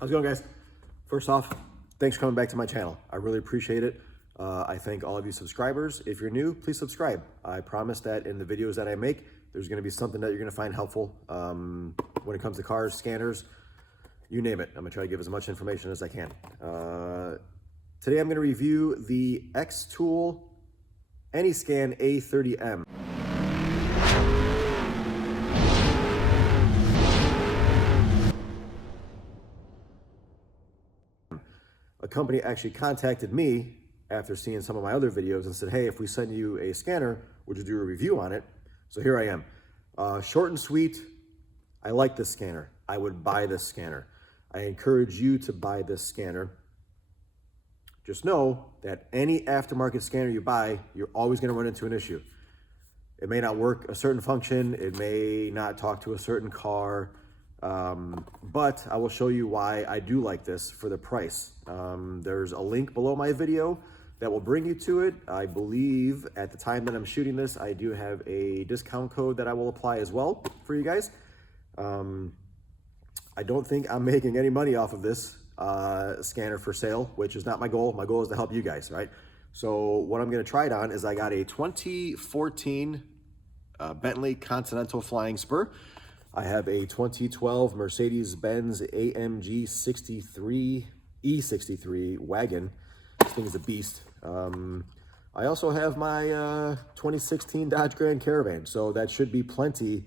How's it going, guys? First off, thanks for coming back to my channel. I really appreciate it. I thank all of you subscribers. If you're new, please subscribe. I promise that in the videos that I make, there's going to be something that you're going to find helpful when it comes to cars, scanners, you name it. I'm going to try to give as much information as I can. Today, I'm going to review the Xtool A30M. A company actually contacted me after seeing some of my other videos and said, hey, if we send you a scanner, would you do a review on it? So here I am. Short and sweet. I like this scanner. I would buy this scanner. I encourage you to buy this scanner. Just know that any aftermarket scanner you buy, you're always going to run into an issue. It may not work a certain function. It may not talk to a certain car. But I will show you why I do like this for the price. There's a link below my video that will bring you to it. I believe at the time that I'm shooting this, I do have a discount code that I will apply as well for you guys. I don't think I'm making any money off of this scanner for sale, which is not my goal. My goal is to help you guys, right? So what I'm going to try it on is I got a 2014 Bentley Continental Flying Spur. I have a 2012 Mercedes-Benz AMG 63 E63 wagon. This thing is a beast. I also have my 2016 Dodge Grand Caravan, so that should be plenty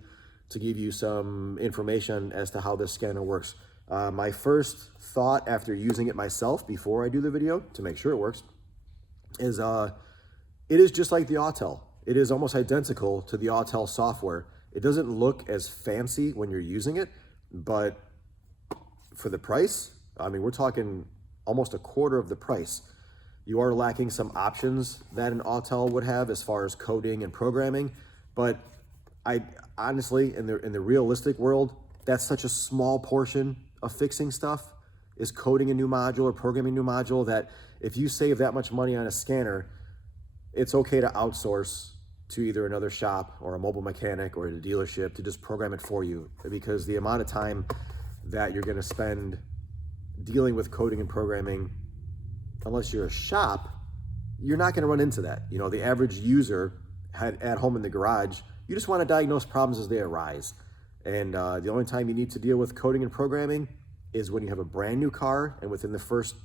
to give you some information as to how this scanner works. My first thought after using it myself before I do the video to make sure it works is it is just like the Autel. It is almost identical to the Autel software. It doesn't look as fancy when you're using it, but for the price, I mean, we're talking almost a quarter of the price. You are lacking some options that an Autel would have as far as coding and programming, but I honestly, in the realistic world, that's such a small portion of fixing stuff, is coding a new module or programming a new module, that if you save that much money on a scanner, it's okay to outsource to either another shop or a mobile mechanic or a dealership to just program it for you, because the amount of time that you're going to spend dealing with coding and programming, unless you're a shop, you're not going to run into that. You know, the average user at home in the garage, you just want to diagnose problems as they arise. And the only time you need to deal with coding and programming is when you have a brand new car, and within the first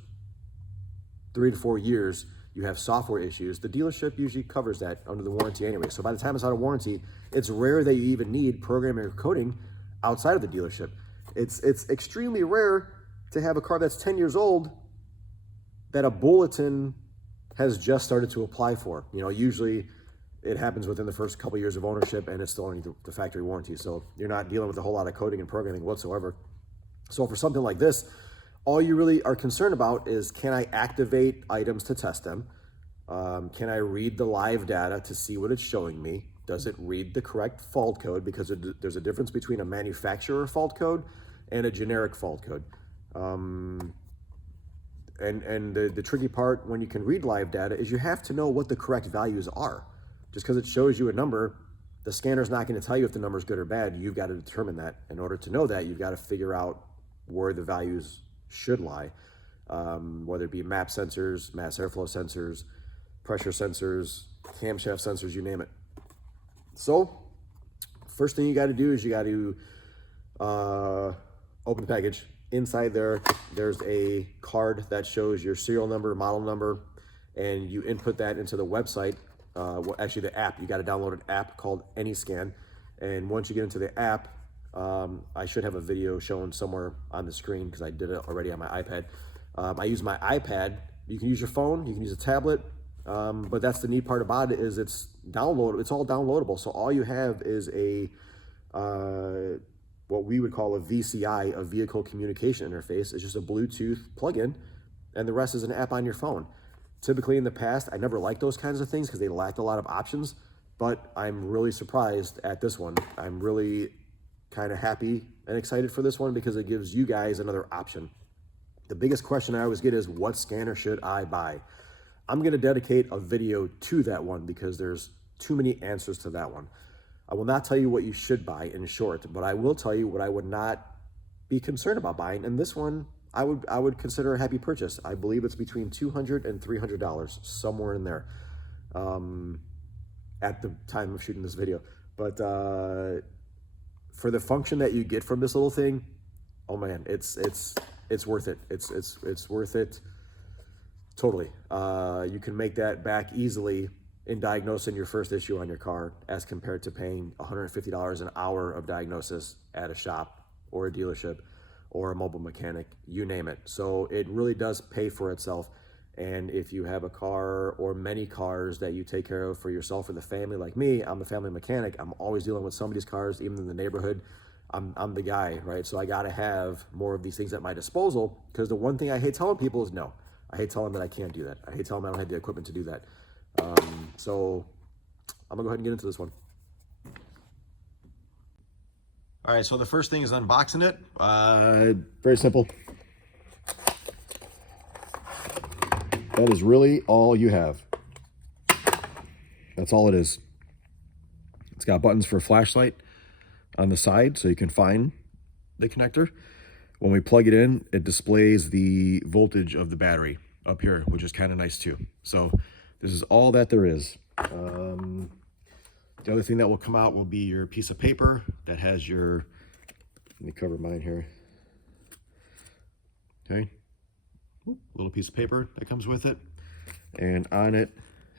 3 to 4 years, you have software issues. The dealership usually covers that under the warranty anyway. So by the time it's out of warranty, it's rare that you even need programming or coding outside of the dealership. It's extremely rare to have a car that's 10 years old that a bulletin has just started to apply for. You know, usually it happens within the first couple years of ownership, and it's still only the factory warranty. So you're not dealing with a whole lot of coding and programming whatsoever. So for something like this, all you really are concerned about is, can I activate items to test them? Can I read the live data to see what it's showing me? Does it read the correct fault code? Because there's a difference between a manufacturer fault code and a generic fault code. And the tricky part when you can read live data is you have to know what the correct values are. Just because it shows you a number, the scanner's not going to tell you if the number's good or bad. You've got to determine that. In order to know that, you've got to figure out where the values should lie, whether it be map sensors, mass airflow sensors, pressure sensors, camshaft sensors, you name it. So first thing you got to do is you got to open the package. Inside there's a card that shows your serial number, model number, and you input that into the website. Well, actually the app, you got to download an app called AnyScan. And once you get into the app, I should have a video shown somewhere on the screen because I did it already on my iPad. I use my iPad. You can use your phone, you can use a tablet, but that's the neat part about it, is it's downloadable. It's all downloadable. So all you have is a what we would call a VCI, a vehicle communication interface. It's just a Bluetooth plugin, and the rest is an app on your phone. Typically in the past, I never liked those kinds of things because they lacked a lot of options, but I'm really surprised at this one. I'm really kind of happy and excited for this one because it gives you guys another option. The biggest question I always get is, what scanner should I buy? I'm going to dedicate a video to that one because there's too many answers to that one. I will not tell you what you should buy in short, but I will tell you what I would not be concerned about buying. And this one I would consider a happy purchase. I believe it's between $200 and $300, somewhere in there, at the time of shooting this video. But for the function that you get from this little thing, oh man, it's worth it. It's worth it totally. You can make that back easily in diagnosing your first issue on your car, as compared to paying $150 an hour of diagnosis at a shop or a dealership or a mobile mechanic, you name it. So it really does pay for itself. And if you have a car or many cars that you take care of for yourself or the family, like me, I'm a family mechanic. I'm always dealing with somebody's cars, even in the neighborhood. I'm the guy, right? So I gotta have more of these things at my disposal, because the one thing I hate telling people is no. I hate telling them that I can't do that. I hate telling them I don't have the equipment to do that. So I'm gonna go ahead and get into this one. All right, so the first thing is unboxing it. Very simple. That is really all you have. That's all it is. It's got buttons for a flashlight on the side so you can find the connector. When we plug it in, it displays the voltage of the battery up here, which is kind of nice too. So this is all that there is. The other thing that will come out will be your piece of paper that has your, let me cover mine here. Okay, little piece of paper that comes with it. And on it,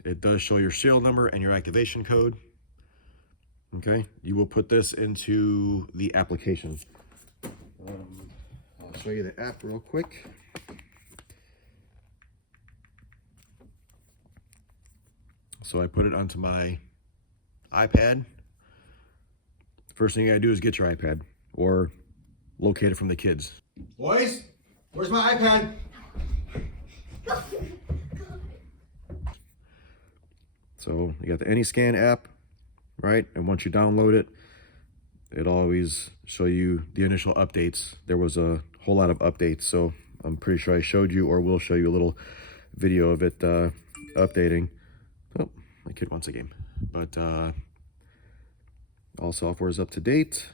it does show your serial number and your activation code. Okay, you will put this into the application. I'll show you the app real quick. So I put it onto my iPad. First thing you gotta do is get your iPad or locate it from the kids. Boys, where's my iPad? So you got the AnyScan app, right? And once you download it, it'll always show you the initial updates. There was a whole lot of updates, so I'm pretty sure I showed you or will show you a little video of it updating. Oh, my kid wants a game. But all software is up to date.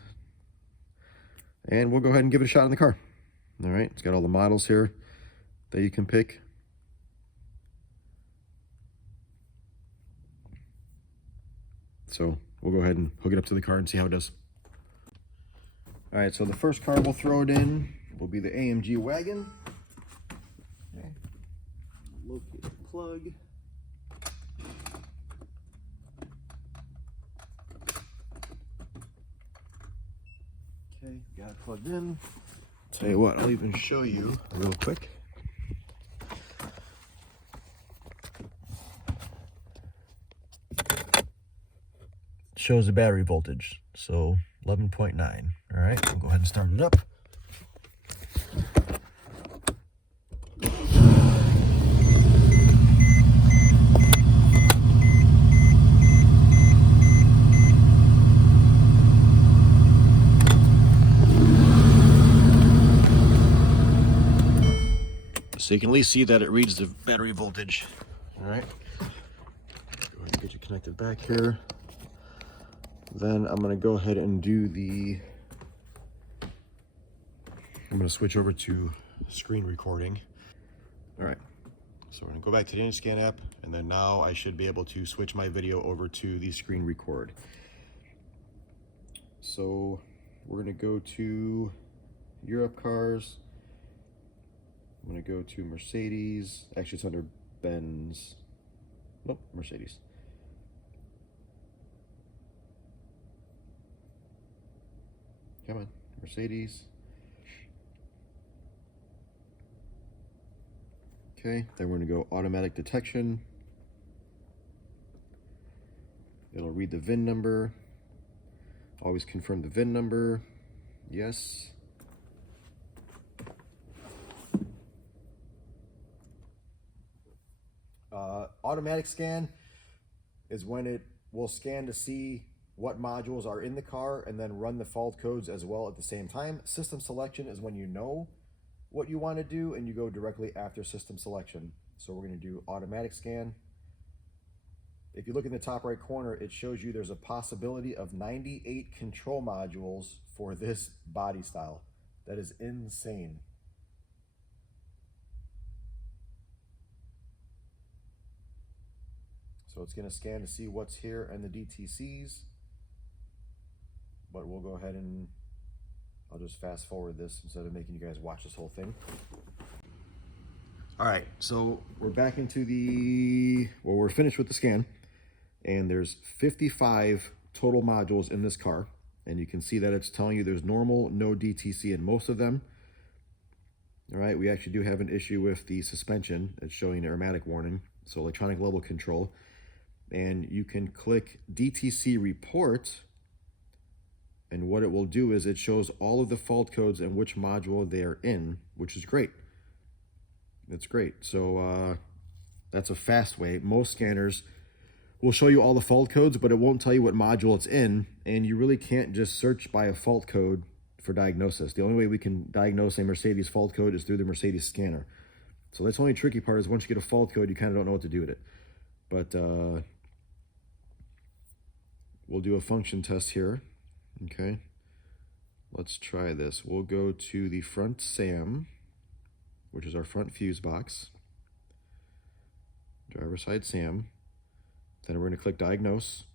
And we'll go ahead and give it a shot in the car. All right, it's got all the models here that you can pick. So we'll go ahead and hook it up to the car and see how it does. All right, so the first car we'll throw it in will be the AMG wagon. Okay. Locate the plug. Okay, got it plugged in. Tell you what, I'll even show you real quick. Shows the battery voltage, so 11.9. All right, we'll go ahead and start it up. So you can at least see that it reads the battery voltage. All right, go ahead and get you connected back here. Then I'm going to go ahead and do I'm going to switch over to screen recording. All right, so we're going to go back to the AnyScan app, and then now I should be able to switch my video over to the screen record. So we're going to go to Europe cars. I'm going to go to Mercedes. Actually, it's under Benz. Nope, Mercedes. Come on, Mercedes. Okay, then we're going to go automatic detection. It'll read the VIN number. Always confirm the VIN number. Yes. Automatic scan is when it will scan to see what modules are in the car and then run the fault codes as well at the same time. System selection is when you know what you want to do and you go directly after system selection. So we're going to do automatic scan. If you look in the top right corner, it shows you there's a possibility of 98 control modules for this body style. That is insane. So it's going to scan to see what's here and the DTCs. But we'll go ahead and I'll just fast forward this instead of making you guys watch this whole thing. All right, so we're back into we're finished with the scan, and there's 55 total modules in this car, and you can see that it's telling you there's normal, no DTC in most of them. All right, we actually do have an issue with the suspension. It's showing an aromatic warning, so electronic level control, and you can click DTC report, and what it will do is it shows all of the fault codes and which module they're in, which is great. It's great. So that's a fast way. Most scanners will show you all the fault codes, but it won't tell you what module it's in, and you really can't just search by a fault code for diagnosis. The only way we can diagnose a Mercedes fault code is through the Mercedes scanner. So that's the only tricky part, is once you get a fault code, you kind of don't know what to do with it. But we'll do a function test here. Okay. Let's try this. We'll go to the front SAM, which is our front fuse box, driver side SAM. Then we're going to click diagnose.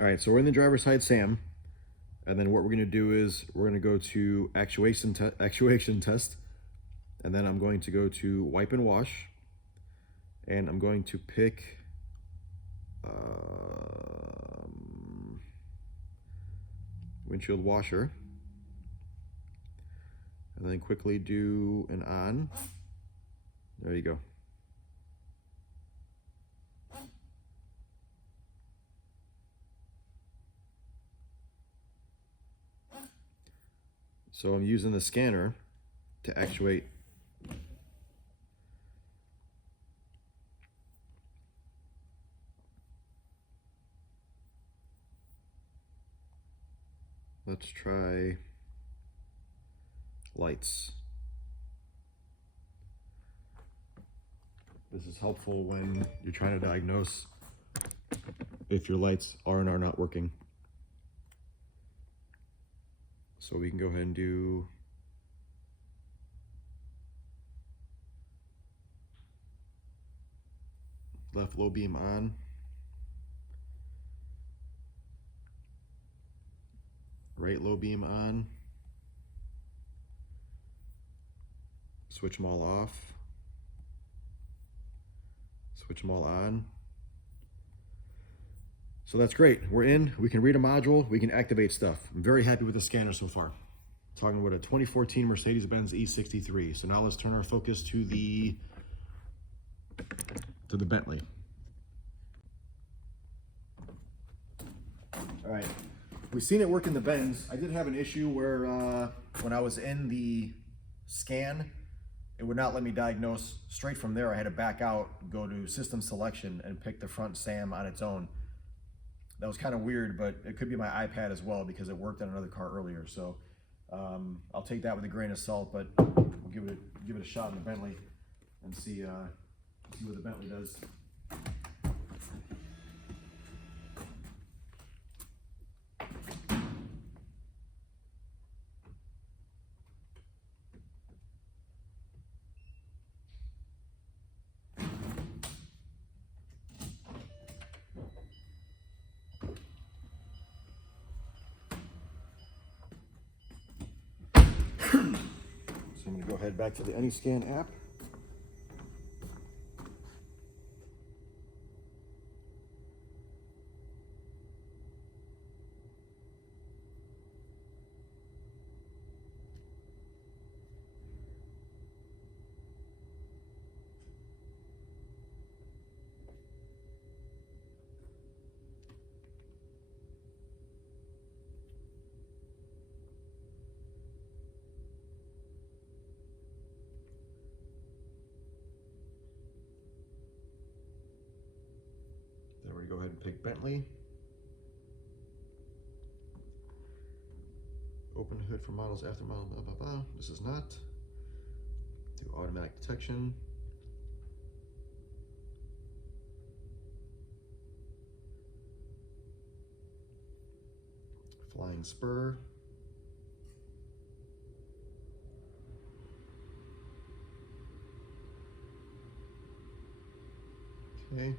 All right, so we're in the driver side SAM, and then what we're going to do is we're going to go to actuation test, and then I'm going to go to wipe and wash, and I'm going to pick windshield washer. And then quickly do an on. There you go. So I'm using the scanner to actuate. Let's try lights. This is helpful when you're trying to diagnose if your lights are and are not working. So we can go ahead and do left low beam on, right low beam on, switch them all off, switch them all on. So that's great. We're in, we can read a module, we can activate stuff. I'm very happy with the scanner so far. Talking about a 2014 Mercedes-Benz E63. So now let's turn our focus to the Bentley. All right, we've seen it work in the Benz. I did have an issue where when I was in the scan, it would not let me diagnose straight from there. I had to back out, go to system selection, and pick the front SAM on its own. That was kind of weird, but it could be my iPad as well because it worked on another car earlier. So I'll take that with a grain of salt, but we'll give it a shot in the Bentley and see what the Bentley does. So I'm going to go ahead back to the AnyScan app. Then we go ahead and pick Bentley. Open hood for models after model, blah, blah, blah. This is not. Do automatic detection. Flying spur. Okay.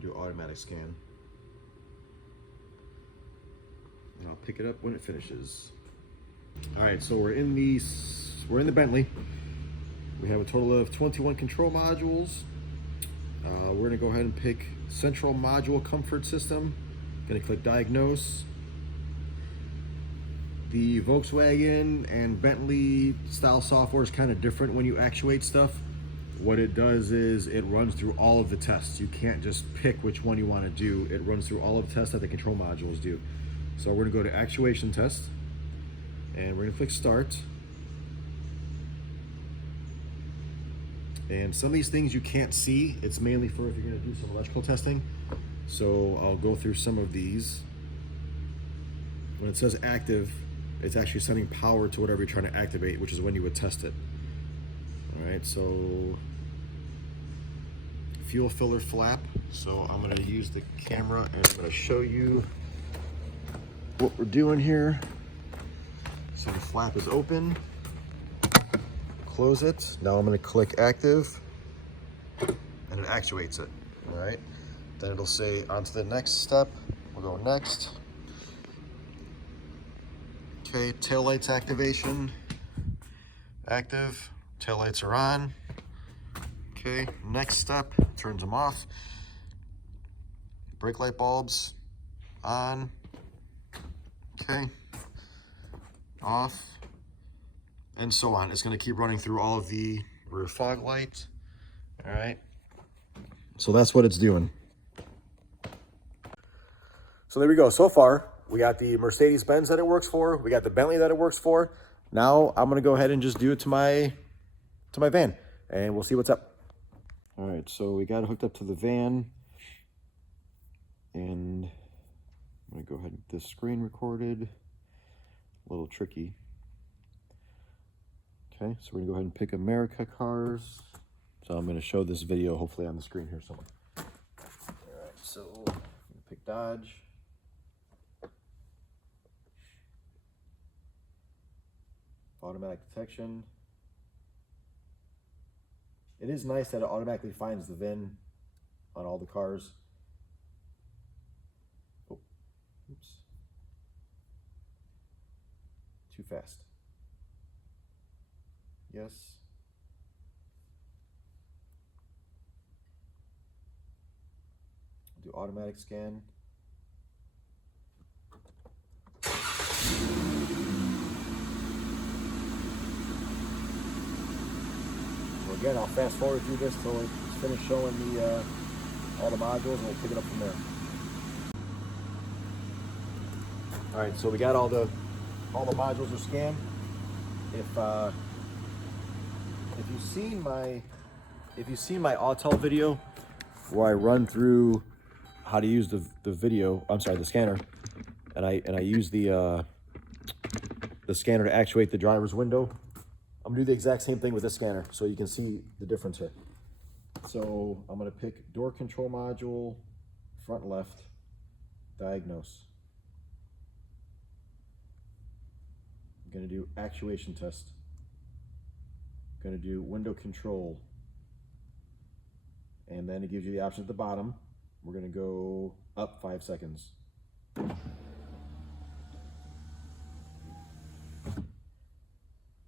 gonna do automatic scan. And I'll pick it up when it finishes. All right, so we're in the Bentley. We have a total of 21 control modules. We're gonna go ahead and pick Central Module Comfort System. Gonna click Diagnose. The Volkswagen and Bentley style software is kind of different when you actuate stuff. What it does is it runs through all of the tests. You can't just pick which one you want to do. It runs through all of the tests that the control modules do. So we're gonna go to Actuation Test, and we're gonna click Start. And some of these things you can't see. It's mainly for if you're gonna do some electrical testing. So I'll go through some of these. When it says active, it's actually sending power to whatever you're trying to activate, which is when you would test it. All right, so fuel filler flap. So I'm gonna use the camera and I'm gonna show you what we're doing here. So the flap is open. Close it. Now I'm going to click active and it actuates it. All right. Then it'll say on to the next step. We'll go next. Okay. Taillights activation. Active. Taillights are on. Okay. Next step. Turns them off. Brake light bulbs on. Okay. Off. And so on. It's going to keep running through all of the rear fog lights. All right. So that's what it's doing. So there we go. So far, we got the Mercedes-Benz that it works for. We got the Bentley that it works for. Now I'm going to go ahead and just do it to my van, and we'll see what's up. All right. So we got it hooked up to the van, and I'm going to go ahead and get this screen recorded. A little tricky. Okay, so we're gonna go ahead and pick America cars. So I'm gonna show this video hopefully on the screen here somewhere. All right, so I'm gonna pick Dodge. Automatic detection. It is nice that it automatically finds the VIN on all the cars. Oh, oops. Too fast. Yes. Do automatic scan. So again, I'll fast forward through this till it's finished showing the all the modules, and we'll pick it up from there. All right, so we got all the modules are scanned. If you've seen my Autel video where I run through how to use the scanner, and I use the scanner to actuate the driver's window, I'm gonna do the exact same thing with this scanner so you can see the difference here. So I'm gonna pick door control module, front left, diagnose. I'm gonna do actuation test. Going to do window control, and then it gives you the option at the bottom. We're going to go up 5 seconds.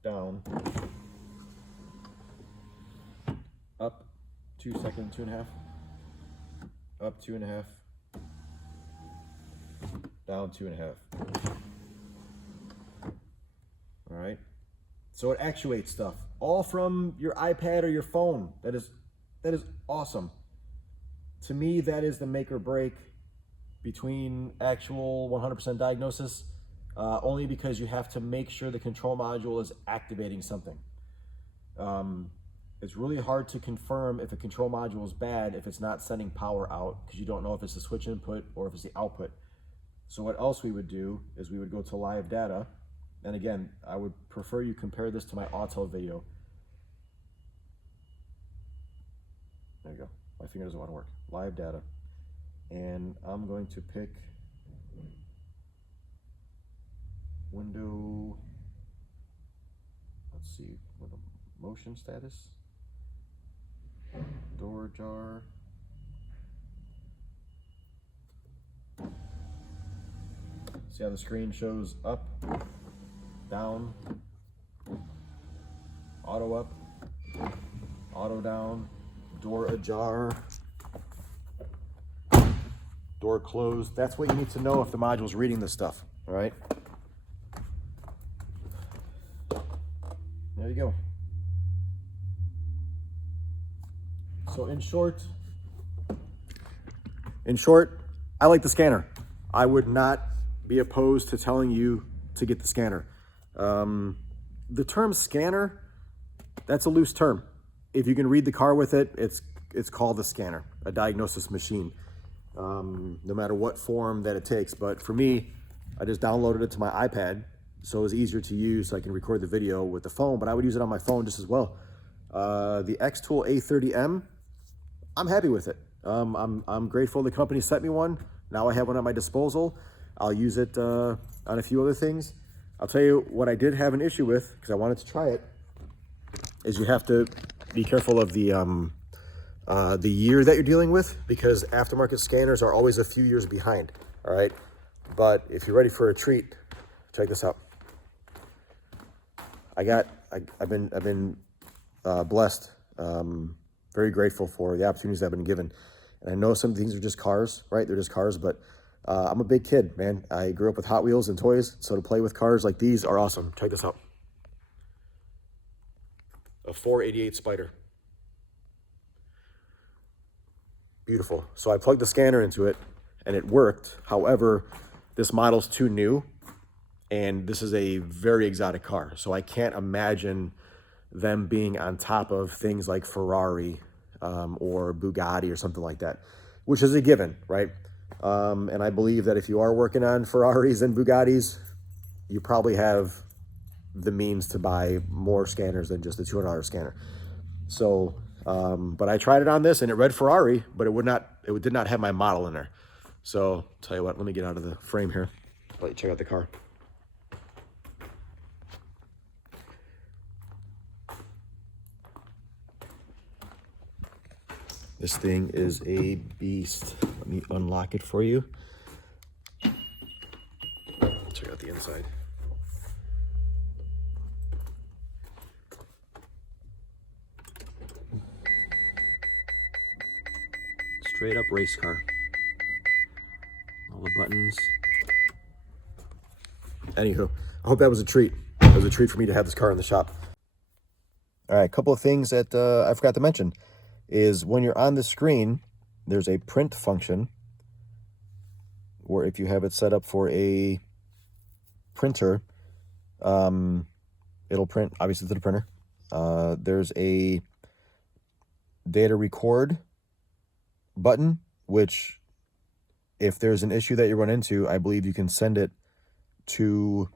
Down. Up 2 seconds, 2.5. Up 2.5. Down 2.5. All right. So it actuates stuff, all from your iPad or your phone. That is awesome. To me, that is the make or break between actual 100% diagnosis, only because you have to make sure the control module is activating something. It's really hard to confirm if a control module is bad if it's not sending power out, because you don't know if it's the switch input or if it's the output. So what else we would do is we would go to live data. And again, I would prefer you compare this to my Autel video. There you go. My finger doesn't want to work. Live data. And I'm going to pick window, let's see, with a motion status, door jar, See how the screen shows up, down, auto up, auto down, door ajar, door closed. That's what you need to know if the module's reading this stuff, all right? There you go. So in short, I like the scanner. I would not be opposed to telling you to get the scanner. The term scanner, that's a loose term. If you can read the car with it, it's called a scanner, a diagnosis machine, no matter what form that it takes. But for me, I just downloaded it to my iPad, so it was easier to use, so I can record the video with the phone, but I would use it on my phone just as well. The Xtool A30M, I'm happy with it. I'm grateful the company sent me one. Now I have one at my disposal. I'll use it on a few other things. I'll tell you what I did have an issue with, because I wanted to try it, is you have to be careful of the year that you're dealing with, because aftermarket scanners are always a few years behind, all right? But if you're ready for a treat, check this out. I've been blessed, very grateful for the opportunities I've been given. And I know some things are just cars, right? They're just cars, but I'm a big kid, man. I grew up with Hot Wheels and toys, so to play with cars like these are awesome. Check this out. A 488 Spider. Beautiful. So I plugged the scanner into it and it worked. However, this model's too new and this is a very exotic car. So I can't imagine them being on top of things like Ferrari or Bugatti or something like that, which is a given, right? And I believe that if you are working on Ferraris and Bugattis, you probably have the means to buy more scanners than just the $200 scanner. So, but I tried it on this and it read Ferrari, but it did not have my model in there. So I'll tell you what, let me get out of the frame here. Let you check out the car. This thing is a beast. Let me unlock it for you. Check out the inside. Straight up race car. All the buttons. Anywho, I hope that was a treat. It was a treat for me to have this car in the shop. All right, a couple of things that I forgot to mention is when you're on the screen, there's a print function where if you have it set up for a printer, it'll print obviously to the printer. There's a data record button, which if there's an issue that you run into, I believe you can send it to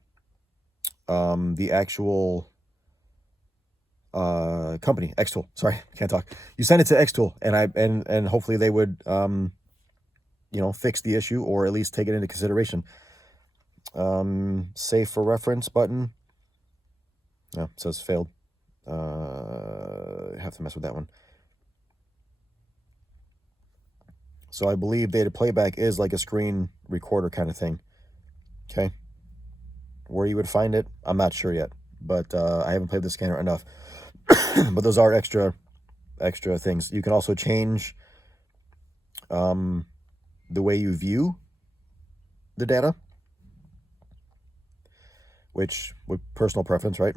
the actual company, Xtool. Sorry, can't talk. You send it to Xtool, and hopefully they would fix the issue or at least take it into consideration. Save for reference button. No, it says failed. Have to mess with that one. So I believe data playback is like a screen recorder kind of thing. Okay. Where you would find it, I'm not sure yet, but I haven't played the scanner enough. But those are extra things. You can also change the way you view the data, which with personal preference, right?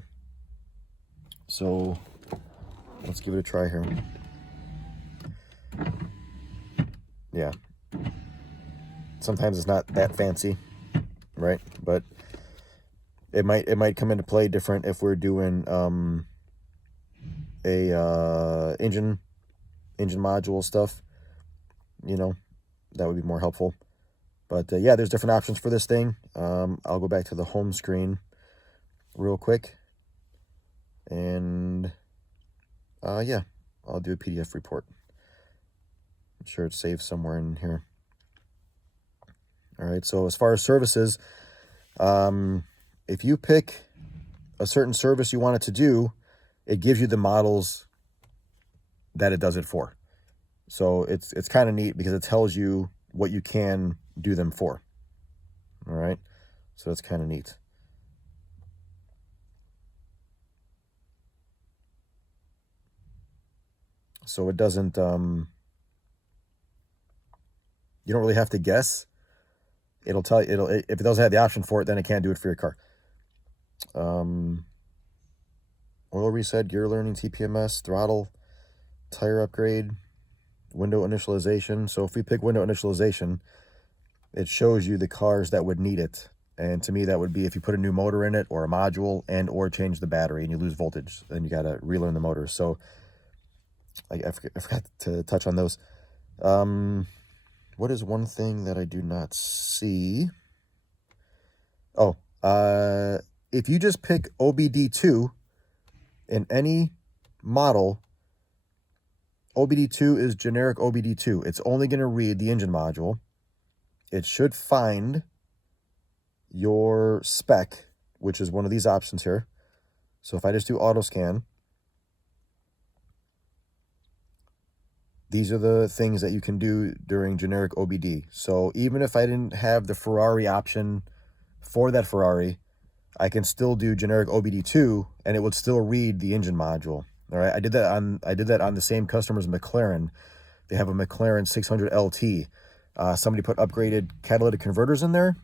So let's give it a try here. Yeah. Sometimes it's not that fancy, right? But it might come into play different if we're doing engine module stuff. That would be more helpful. But yeah, there's different options for this thing. I'll go back to the home screen real quick, and yeah, I'll do a PDF report. I'm sure it's saved somewhere in here. All right, so as far as services, if you pick a certain service you want it to do, it gives you the models that it does it for. So it's kind of neat because it tells you what you can do them for. All right. So that's kind of neat. So it doesn't, you don't really have to guess. It'll tell you, if it doesn't have the option for it, then it can't do it for your car. Oil reset, gear learning, TPMS, throttle, tire upgrade, window initialization. So if we pick window initialization, it shows you the cars that would need it. And to me, that would be if you put a new motor in it or a module and or change the battery and you lose voltage, then you got to relearn the motor. So I forgot to touch on those. What is one thing that I do not see? Oh, if you just pick OBD2 in any model, OBD2 is generic OBD2. It's only going to read the engine module. It should find your spec, which is one of these options here. So if I just do auto scan, these are the things that you can do during generic OBD. So even if I didn't have the Ferrari option for that Ferrari, I can still do generic OBD2 and it would still read the engine module. All right, I did that on the same customer's McLaren. They have a McLaren 600 LT. Somebody put upgraded catalytic converters in there,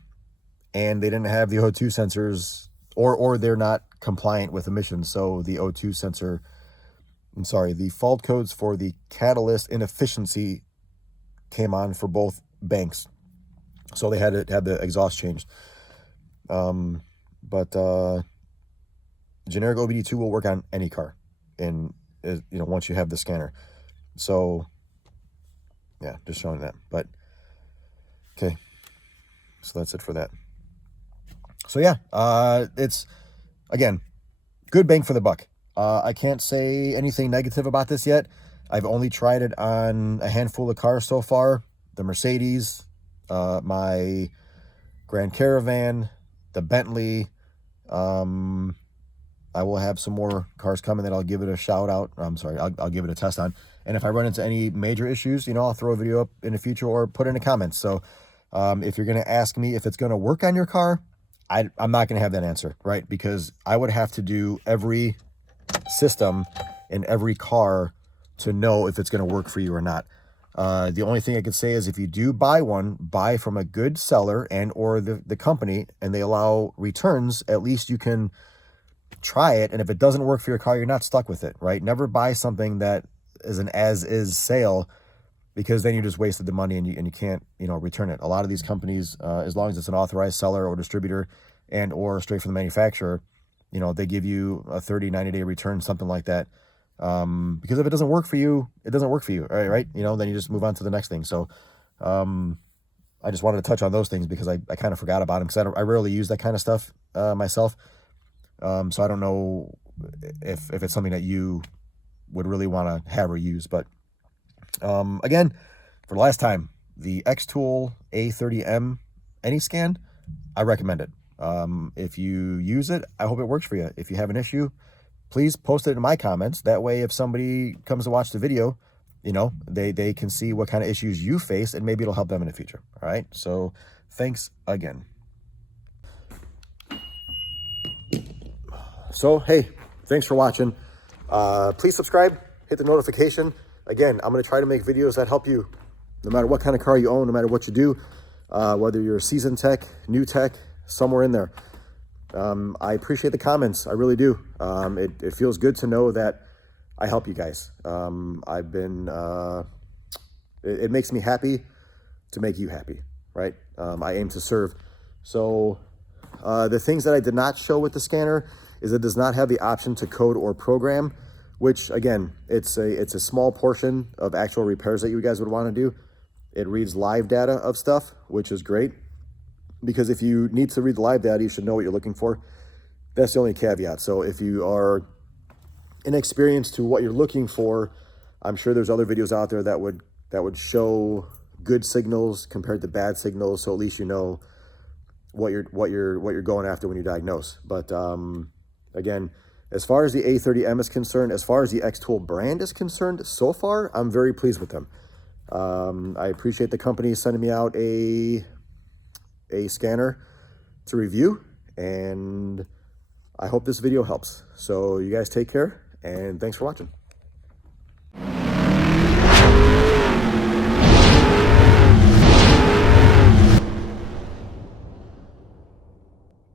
and they didn't have the O2 sensors, or they're not compliant with emissions. So the O2 sensor, the fault codes for the catalyst inefficiency came on for both banks. So they had to have the exhaust changed. But generic OBD2 will work on any car, and once you have the scanner. So yeah, just showing that. But okay, so that's it for that. So yeah, it's, again, good bang for the buck. I can't say anything negative about this yet. I've only tried it on a handful of cars so far. The Mercedes, my Grand Caravan, the Bentley. I will have some more cars coming that I'll give it a shout out. I'll give it a test on. And if I run into any major issues, I'll throw a video up in the future or put in the comments. So if you're going to ask me if it's going to work on your car, I'm not going to have that answer, right? Because I would have to do every system in every car to know if it's going to work for you or not. The only thing I could say is if you do buy one, buy from a good seller and or the company, and they allow returns, at least you can try it. And if it doesn't work for your car, you're not stuck with it, right? Never buy something that is an as-is sale, because then you just wasted the money and you can't, return it. A lot of these companies, as long as it's an authorized seller or distributor and or straight from the manufacturer, they give you a 30, 90-day return, something like that. Because if it doesn't work for you, it doesn't work for you, right? Then you just move on to the next thing. So I just wanted to touch on those things because I kind of forgot about them, because I rarely use that kind of stuff myself. So I don't know if it's something that you would really want to have or use. But again, for the last time, the Xtool A30M AnyScan, I recommend it. If you use it, I hope it works for you. If you have an issue, please post it in my comments. That way, if somebody comes to watch the video, they can see what kind of issues you face, and maybe it'll help them in the future. All right. So thanks again. So, hey, thanks for watching. Please subscribe, hit the notification. Again, I'm going to try to make videos that help you no matter what kind of car you own, no matter what you do, whether you're a seasoned tech, new tech, somewhere in there. I appreciate the comments. I really do. It feels good to know that I help you guys. It makes me happy to make you happy, right? I aim to serve. So the things that I did not show with the scanner is it does not have the option to code or program, which again, it's a small portion of actual repairs that you guys would want to do. It reads live data of stuff, which is great, because if you need to read the live data, you should know what you're looking for. That's the only caveat. So if you are inexperienced to what you're looking for, I'm sure there's other videos out there that would show good signals compared to bad signals, so at least you know what you're going after when you diagnose. But again, as far as the A30M is concerned, as far as the Xtool brand is concerned, so far I'm very pleased with them. I appreciate the company sending me out a scanner. to review, and I hope this video helps. So you guys take care, and thanks for watching.